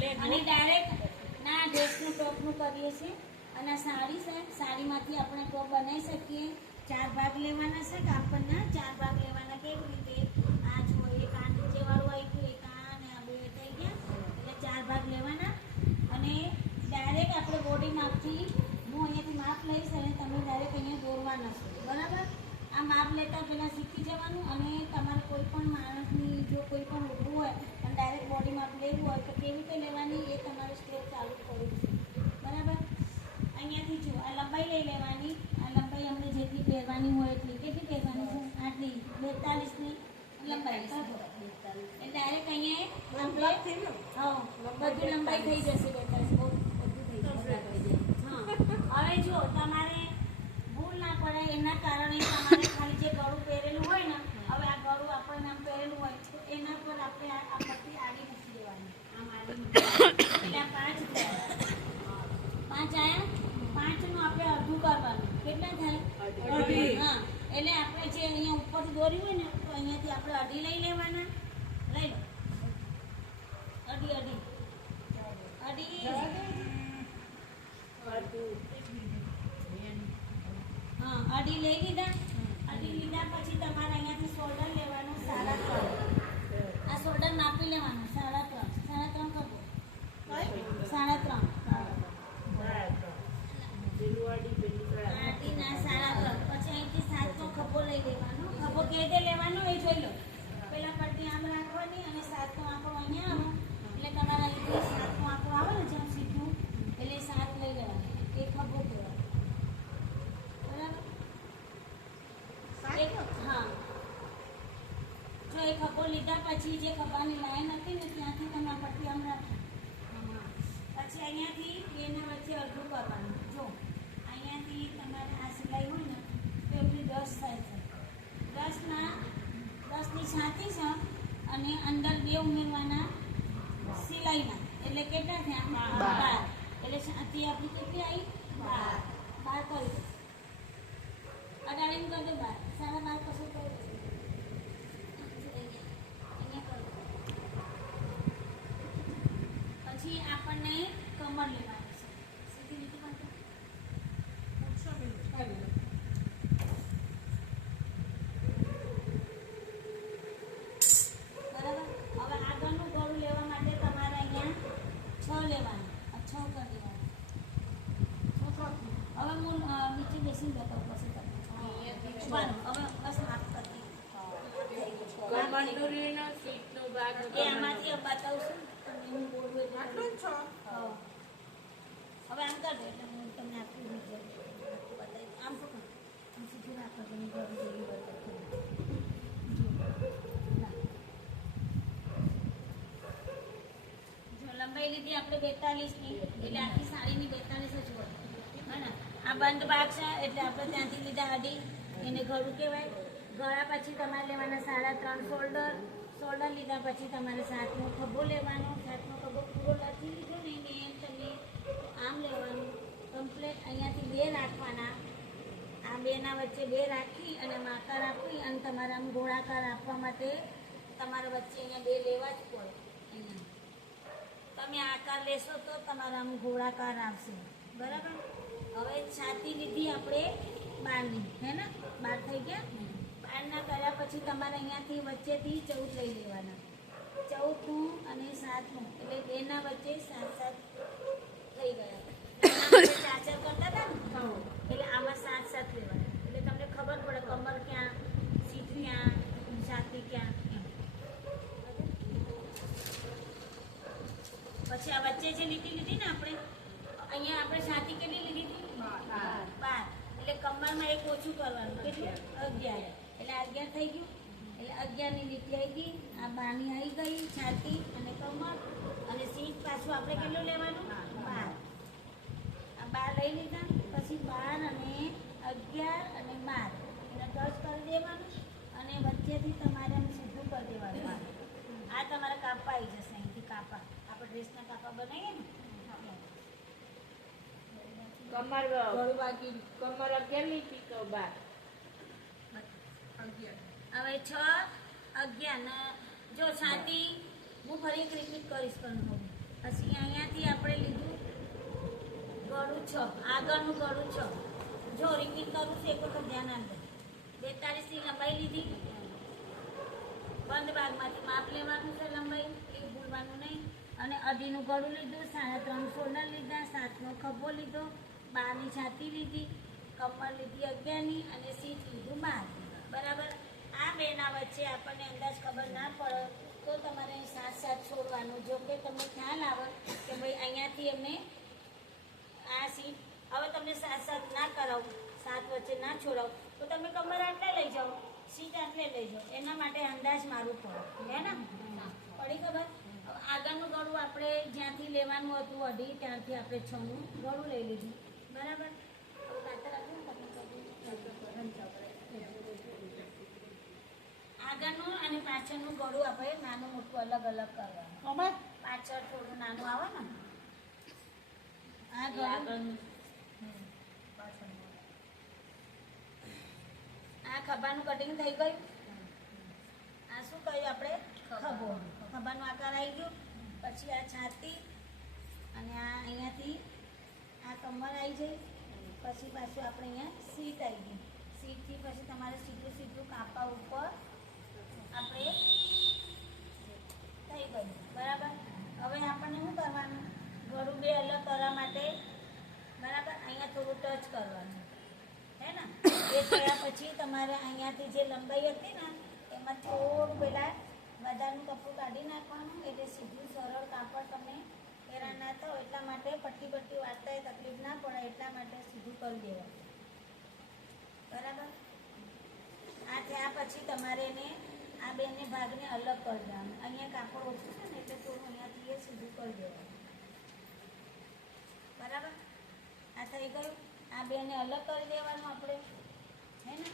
અને ડાયરેક્ટ ના ડ્રેસનું ટોપનું કરીએ છીએ. અને સાડી છે, સાડીમાંથી આપણે ટોપ બનાવી શકીએ. 4 ભાગ લેવાના છે કાપડના, 4 ભાગ લેવાના. કેવી રીતે? આ જો એક આ નીચેવાળું આવી ગયું, એક આ અને આ બે થઈ ગયા, એટલે 4 ભાગ લેવાના. અને ડાયરેક્ટ આપણે બોડી માપથી હું અહીંયાથી માપ લઈશ અને તમે ડાયરેક્ટ અહીંયા દોરવાના છો, બરાબર? આ માપ લેતા પહેલાં શીખી જવાનું. અને તમારે કોઈ પણ માણસની જો કોઈ પણ ઊભું હોય અને ડાયરેક્ટ બોડી માપ લેવું હોય તો કેવી રીતે લેવાની એ તમારે સ્ટેપ ચાલુ કરવું છે, બરાબર? અહીંયાથી જો આ લંબાઈ લઈ લેવાની. આ લંબાઈ અમને જેટલી પહેરવાની હોય એટલી. કેટલી પહેરવાની છે? આટલી 42ની લંબાઈ. એટલે ડાયરેક્ટ અહીંયા બધું લંબાઈ થઈ જશે. 42 બધું થઈ જશે. હા, હવે જો તમારે ભૂલ ના પડે એના કારણે તમારે ખાલી જે ગળું પહેરેલું હોય ને, હવે આ ગળું આપણને આમ પહેરેલું હોય તો એના પર આપણે આ પટ્ટી આડી મૂકી દેવાની. આમ આડી મૂકી એટલે આ 5 થયા. 5 આયા. 5નું આપણે અડધું કરવાનું. કેટલા થાય? અઢી. હા, એટલે આપણે જે અહીંયા ઉપરથી દોર્યું હોય ને તો અહીંયાથી આપણે અઢી લઈ લેવાના. લઈ લો અઢી. હા, અઢી લઈ લીધા. અઢી લીધા પછી તમારે અહીંયાથી શોલ્ડર લેવાનું 3.5. આ શોલ્ડર માપી લેવાનું 3.5. 3.5 કરવો. 3.5. આટીના 3.5. પછી અહીંથી 7નો ખભો લઈ લેવાનો. ખભો કેવી રીતે લેવાનો એ જોઈ લો. પેલા પટ્ટી આમ રાખવાની અને 7નો આંકડો અહીંયા આવો એટલે તમારા અહીંથી 7નો આંકડો આવે ને જેમ સીધું એટલે 7 લઈ લેવાનો. એ ખભો કહેવાય, બરાબર? હા, જો એ ખભો લીધા પછી જે ખભાની લાઈન હતી ને ત્યાંથી તમે પટ્ટી આમ રાખો. પછી અહીંયાથી બેના વચ્ચે અડધું કરવાનું. જો અહીંયાથી તમારે આ સિલાઈ હોય ને તો એટલી 10 થાય છે. 10ની છાતી છે અને અંદર 2 ઉમેરવાના સિલાઈના. એટલે કેટલા થયા? 12. એટલે છાતી આપણી કેટલી આવી? 12 કરી દો. અડાડીને કરી દો 12. 12.5 કશું કરી દો. પછી આપણને કમર લેવાની છે. સીધી લીટી માટે બરાબર. હવે આગળનું ગળું લેવા માટે તમારે અહીંયા 6 લેવાનું. 6 કરી દેવાનું. હવે હું નીચે બેસીને બતાવું પછી તમને. હવે બસ હાથ કરતી એ આમાંથી બતાવશું. હું બોલવું એટલે હવે આમ કરી દો એટલે હું તમને આખું બતાવી. આમ તો આમ સીધું રાખો છો. જો લંબાઈ લીધી આપણે 42ની એટલે આખી સાડીની 42 જ હોય. હા ને, આ બંધ ભાગ છે એટલે આપણે ત્યાંથી લીધા અઢી, એને ગળું કહેવાય. ગળા પછી તમારે લેવાના 3.5 શોલ્ડર લીધા પછી તમારે 7નો ખભો લેવાનો. 7નો ખભો પૂરો લખી લીધો ને એને તમે આમ લેવાનું કમ્પ્લેટ. અહીંયાથી 2 રાખવાના. આ 2ના વચ્ચે 2 રાખી અને માકાર આપી અને તમારે આમ ગોળાકાર આપવા માટે તમારે વચ્ચે અહીંયા 2 લેવા જ પડે. અહીંયા તમે આકાર લેશો તો તમારા આમ ગોળાકાર આવશે, બરાબર? હવે છાતી લીધી આપણે 12ની, હે ને? 12 થઈ ગયા. 12ના કર્યા પછી તમારે અહીંયાથી વચ્ચેથી 14 લઈ લેવાના. 14નું અને 7નું એટલે 2ના વચ્ચે 7 થઈ ગયા. 4 કરતા હતા ને એટલે આમાં 7 લેવાના. એટલે તમને ખબર પડે કમર ક્યાં, સીટ ક્યાં, છાતી ક્યાં. પછી આ વચ્ચે જે લીટી લીધી ને આપણે અહીંયા આપણે છાતી કેટલી લીધી હતી? 12. એટલે કમરમાં એક ઓછું કરવાનું. કેટલું? 11. એટલે 11 થઈ ગયું. એટલે 11ની લીટી આવી ગઈ. આ 12ની આવી ગઈ છાતી અને કમર. અને સીટ પાછું આપણે કેટલું લેવાનું? 12. આ 12 લઈ લીધા. પછી 12 અને 11 અને 12 એને ટચ કરી દેવાનું અને વચ્ચેથી તમારે આમ સીધું કરી દેવાનું. આ તમારા કાપા આવી જશે. અહીંથી કાપા આપણે ડ્રેસના કાપા બનાવીએ ને કમર 11 લીટી તો 12. હવે 6, 11 ને જો છાતી હું ફરી એક રિપીટ કરીશ પણ પછી અહીંયાથી આપણે લીધું ગળું 6, આગળનું ગળું 6. જો રિપીટ કરું છું એક વખત ધ્યાન આપજો. 42ની લંબાઈ લીધી, બંધ ભાગમાંથી માપ લેવાનું છે લંબાઈ, એ ભૂલવાનું નહીં. અને અઢીનું ગળું લીધું, 3.5 શોલ્ડર લીધા, 7નો ખભો લીધો, 12ની છાતી લીધી, કમર લીધી 11ની અને સીટ લીધું 12. બરાબર. આ બેના વચ્ચે આપણને અંદાજ ખબર ના પડે તો તમારે સાથ છોડવાનું. જો કે તમને ખ્યાલ આવે કે ભાઈ અહીંયાથી એમને આ સીટ, હવે તમને સાથ ના કરાવું, સાથ વચ્ચે ના છોડાવું તો તમે કમર આટલે લઈ જાઓ, સીટ આટલે લઈ જાઓ. એના માટે અંદાજ મારું પડે, હે ને? પડી ખબર? હવે આગળનું ગળું આપણે જ્યાંથી લેવાનું હતું 2.5 ત્યાંથી આપણે 6નું ગળું લઈ લીધું. બરાબર. હવે કાતર આપ્યું ને આગળનું અને પાછળનું ગળું આપણે નાનું મોટું અલગ અલગ કરવાનું. પાછળ થોડું નાનું આવે ને આ ગળું, આ ખભાનું કટિંગ થઈ ગયું. આ શું કહ્યું આપણે? ખભો. ખભાનો આકાર આવી ગયો. પછી આ છાતી અને આ અહીંયાથી આ કમર આવી જાય. પછી પાછું આપણે અહીંયા સીટ આવી ગઈ. સીટથી પછી તમારે સીધું સીધું કાપા ઉપર આપણે થઈ ગયું. બરાબર. હવે આપણને શું કરવાનું? ગળું બે અલગ કરવા માટે બરાબર અહીંયા થોડું ટચ કરવાનું, હે ને? એ થયા પછી તમારે અહીંયાથી જે લંબાઈ હતી ને એમાં થોડું પેલા બધાનું કપડું કાઢી નાખવાનું, એટલે સીધું સરળ કાપડ તમે હેરાન ના થાવ એટલા માટે, પટ્ટી વાળતા એ તકલીફ ના પડે એટલા માટે સીધું કરી દેવાનું. બરાબર. આ થયા પછી તમારે એને આ બેને ભાગને અલગ કરી દેવાનું. અહીંયા કાપડ ઓછું છે ને એટલે થોડું અહીંયાથી એ સીધું કરી દેવાનું. બરાબર. આ થઈ ગયું. આ બેને અલગ કરી દેવાનું આપણે, હે ને?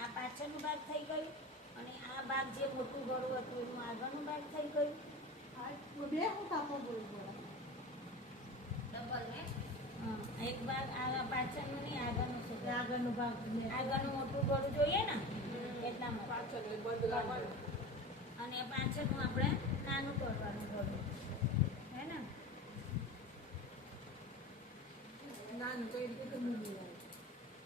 આ પાછળનું ભાગ થઈ ગયું અને આ ભાગ જે મોટું ગળું હતું એનું આગળનું ભાગ થઈ ગયું. ડબલ હે? હા. એક ભાગ આ પાછળનું નહીં, આગળનું છે. આગળનું ભાગ, આગળનું મોટું ગળું જોઈએ ને એટલામાં પાછળ અને પાછળનું આપણે નાનું કરવાનું.